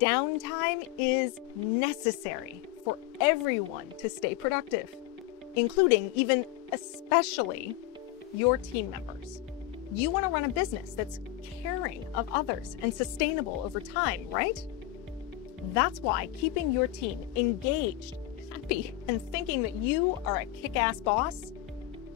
Downtime is necessary for everyone to stay productive, including especially your team members. You want to run a business that's caring of others and sustainable over time, right? That's why keeping your team engaged, happy, and thinking that you are a kick-ass boss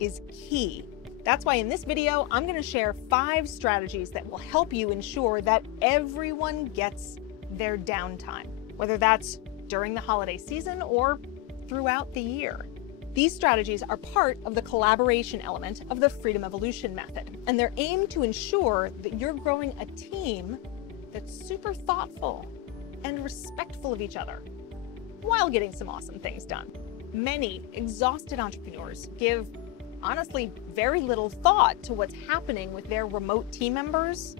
is key. That's why in this video, I'm going to share 5 strategies that will help you ensure that everyone gets their downtime, whether that's during the holiday season or throughout the year. These strategies are part of the collaboration element of the Freedom Evolution method, and they're aimed to ensure that you're growing a team that's super thoughtful and respectful of each other while getting some awesome things done. Many exhausted entrepreneurs give, honestly, very little thought to what's happening with their remote team members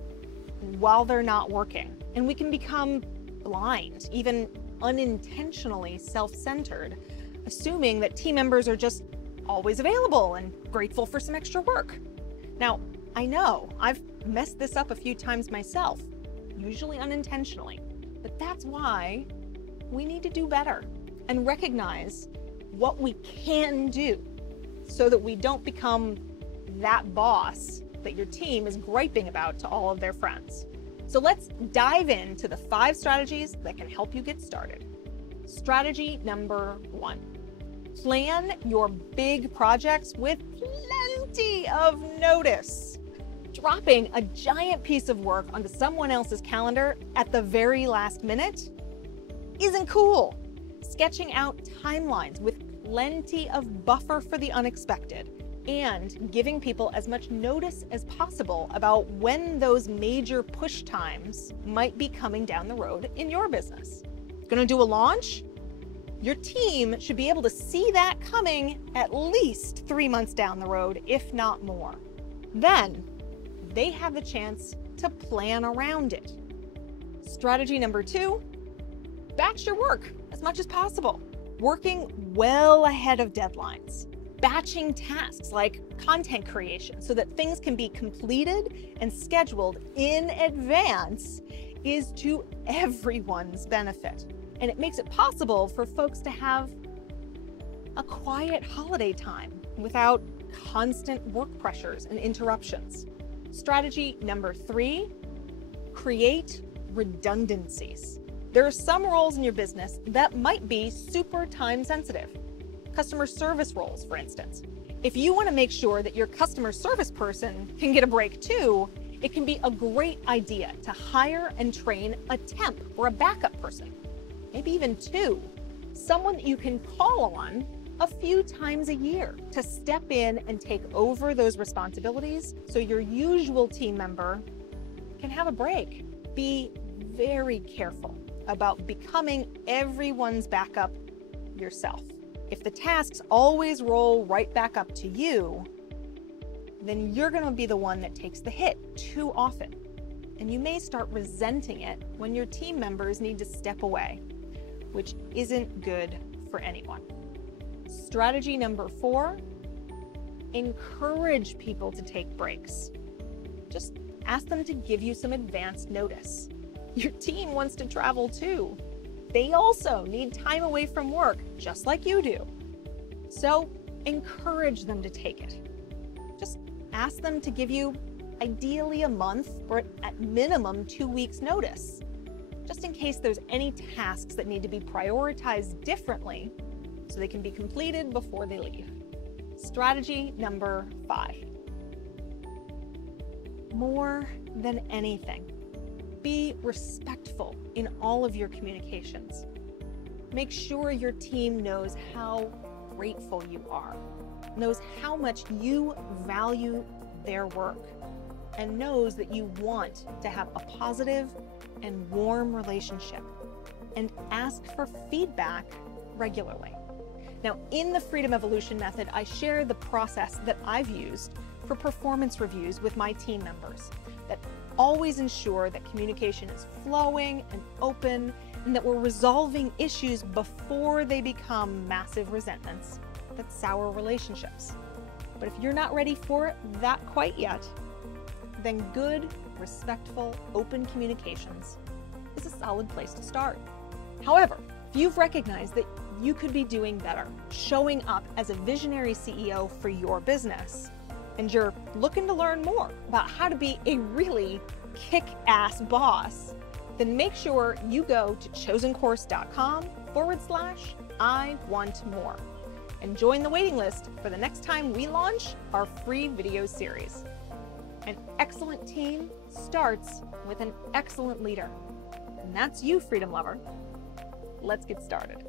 while they're not working. And we can become blind, even unintentionally self-centered, assuming that team members are just always available and grateful for some extra work. Now, I know I've messed this up a few times myself, usually unintentionally, but that's why we need to do better and recognize what we can do so that we don't become that boss that your team is griping about to all of their friends. So let's dive into the 5 strategies that can help you get started. Strategy number 1, plan your big projects with plenty of notice. Dropping a giant piece of work onto someone else's calendar at the very last minute isn't cool. Sketching out timelines with plenty of buffer for the unexpected and giving people as much notice as possible about when those major push times might be coming down the road in your business. Gonna do a launch? Your team should be able to see that coming at least 3 months down the road, if not more. Then they have the chance to plan around it. Strategy number 2, batch your work as much as possible. Working well ahead of deadlines. Batching tasks like content creation so that things can be completed and scheduled in advance is to everyone's benefit. And it makes it possible for folks to have a quiet holiday time without constant work pressures and interruptions. Strategy number 3, create redundancies. There are some roles in your business that might be super time sensitive. Customer service roles, for instance. If you want to make sure that your customer service person can get a break too, it can be a great idea to hire and train a temp or a backup person, maybe even 2, someone that you can call on a few times a year to step in and take over those responsibilities so your usual team member can have a break. Be very careful about becoming everyone's backup yourself. If the tasks always roll right back up to you, then you're going to be the one that takes the hit too often. And you may start resenting it when your team members need to step away, which isn't good for anyone. Strategy number 4, encourage people to take breaks. Just ask them to give you some advance notice. Your team wants to travel too. They also need time away from work, just like you do. So encourage them to take it. Just ask them to give you ideally a month or at minimum 2 weeks notice, just in case there's any tasks that need to be prioritized differently so they can be completed before they leave. Strategy number 5. More than anything, be respectful in all of your communications. Make sure your team knows how grateful you are, knows how much you value their work, and knows that you want to have a positive and warm relationship, and ask for feedback regularly. Now, in the Freedom Evolution method, I share the process that I've used for performance reviews with my team members that always ensure that communication is flowing and open and that we're resolving issues before they become massive resentments that sour relationships. But if you're not ready for that quite yet, then good, respectful, open communications is is a solid place to start. However, if you've recognized that you could be doing better, showing up as a visionary CEO for your business, and you're looking to learn more about how to be a really kick-ass boss, then make sure you go to chosencourse.com/I want more and join the waiting list for the next time we launch our free video series. An excellent team starts with an excellent leader, and that's you, freedom lover. Let's get started.